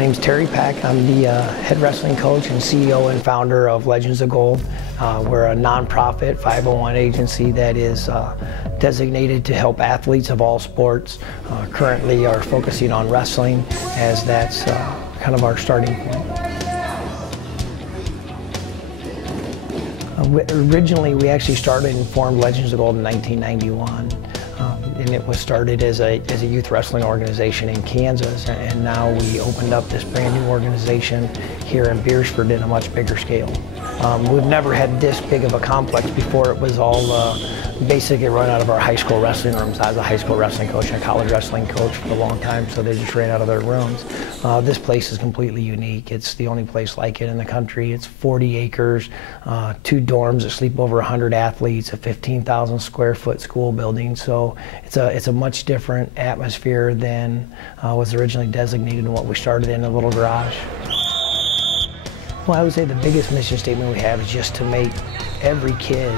name's Terry Pack. I'm the head wrestling coach and CEO and founder of Legends of Gold. We're a nonprofit 501 agency that is designated to help athletes of all sports. Currently are focusing on wrestling, as that's kind of our starting point. Originally, we actually started and formed Legends of Gold in 1991. And it was started as a youth wrestling organization in Kansas, and now we opened up this brand new organization here in Beresford in a much bigger scale. We've never had this big of a complex before. It was all basically run out of our high school wrestling rooms. I was a high school wrestling coach and a college wrestling coach for a long time, so they just ran out of their rooms. This place is completely unique. It's the only place like it in the country. It's 40 acres, 2 dorms that sleep over 100 athletes, a 15,000 square foot school building. So it's a much different atmosphere than was originally designated and what we started in a little garage. Well, I would say the biggest mission statement we have is just to make every kid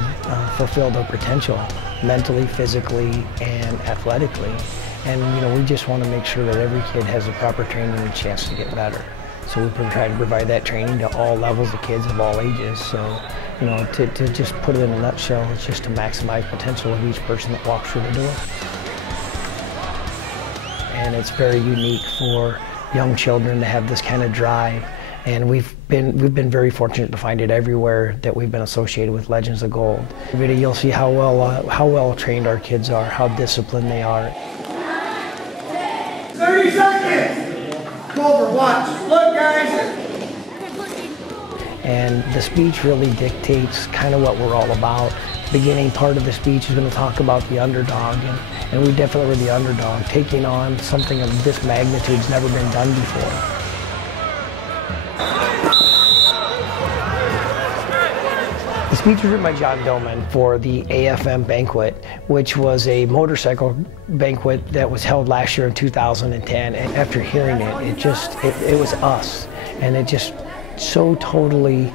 fulfill their potential, mentally, physically, and athletically. And we just want to make sure that every kid has the proper training and a chance to get better. So we try to provide that training to all levels of kids of all ages. So, to just put it in a nutshell, it's just to maximize potential of each person that walks through the door. And it's very unique for young children to have this kind of drive. And we've been very fortunate to find it everywhere that we've been associated with Legends of Gold. You'll see how well trained our kids are, how disciplined they are. 30 seconds! Come over, watch. Look, guys! And the speech really dictates kind of what we're all about. The beginning part of the speech is going to talk about the underdog, and we definitely were the underdog, taking on something of this magnitude's never been done before. The speech was written by Doman for the AFM Banquet, which was a motorcycle banquet that was held last year in 2010. And after hearing it, it was us. And it just so totally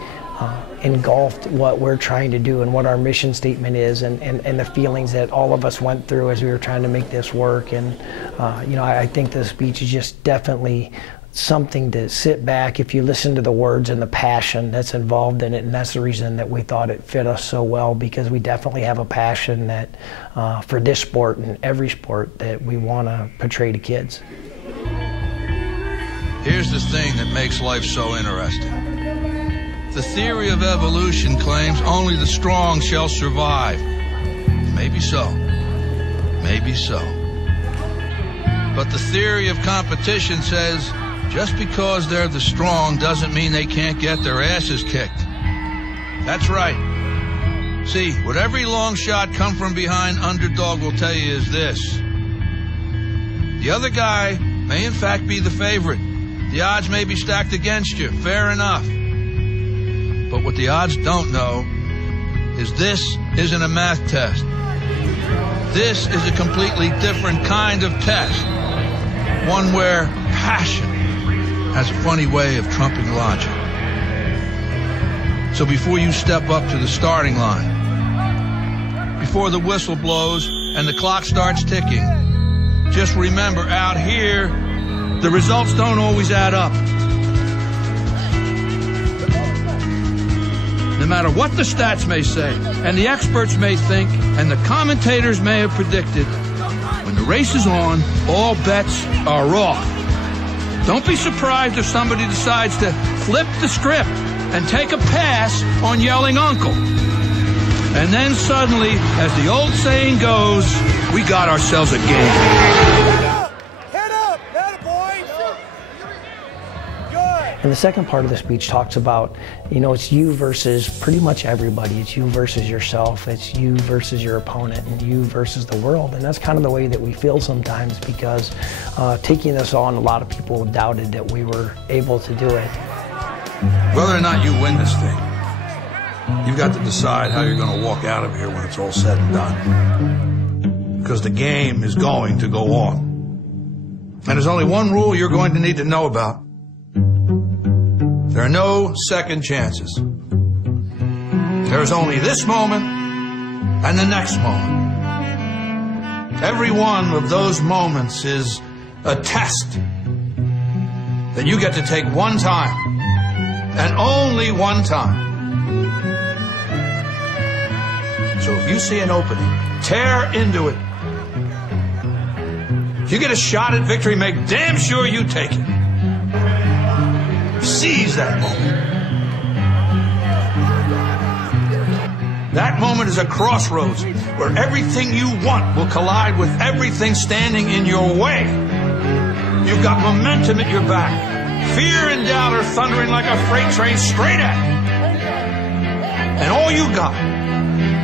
engulfed what we're trying to do and what our mission statement is, and the feelings that all of us went through as we were trying to make this work. And I think the speech is just definitely something to sit back. If you listen to the words and the passion that's involved in it, and that's the reason that we thought it fit us so well, because we definitely have a passion that for this sport and every sport that we want to portray to kids. Here's the thing that makes life so interesting. The theory of evolution claims only the strong shall survive. Maybe so. Maybe so. But the theory of competition says just because they're the strong doesn't mean they can't get their asses kicked. That's right. See, what every long shot come from behind underdog will tell you is this. The other guy may in fact be the favorite. The odds may be stacked against you, fair enough. But what the odds don't know is this isn't a math test. This is a completely different kind of test. One where passion has a funny way of trumping logic. So before you step up to the starting line, before the whistle blows and the clock starts ticking, just remember, out here, the results don't always add up. No matter what the stats may say, and the experts may think, and the commentators may have predicted, when the race is on, all bets are off. Don't be surprised if somebody decides to flip the script and take a pass on yelling uncle. And then suddenly, as the old saying goes, we got ourselves a game. And the second part of the speech talks about, it's you versus pretty much everybody. It's you versus yourself. It's you versus your opponent, and you versus the world. And that's kind of the way that we feel sometimes, because taking this on, a lot of people doubted that we were able to do it. Whether or not you win this thing, you've got to decide how you're going to walk out of here when it's all said and done. Because the game is going to go on. And there's only one rule you're going to need to know about. There are no second chances. There is only this moment and the next moment. Every one of those moments is a test. that you get to take one time, and only one time. So if you see an opening, tear into it. If you get a shot at victory, make damn sure you take it. Seize that moment. That moment is a crossroads where everything you want will collide with everything standing in your way. You've got momentum at your back. Fear and doubt are thundering like a freight train straight at you. And all you got,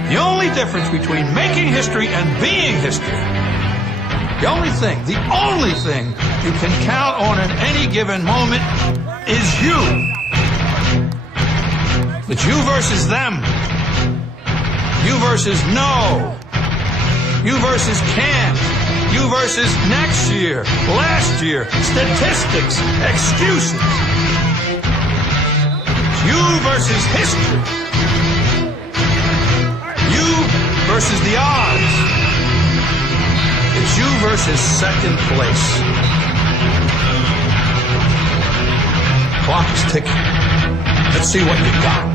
the only difference between making history and being history, the only thing you can count on at any given moment is you. It's you versus them. You versus no. You versus can't. You versus next year, last year, statistics, excuses. It's you versus history. You versus the odds. It's you versus second place. Clock is ticking. Let's see what you got.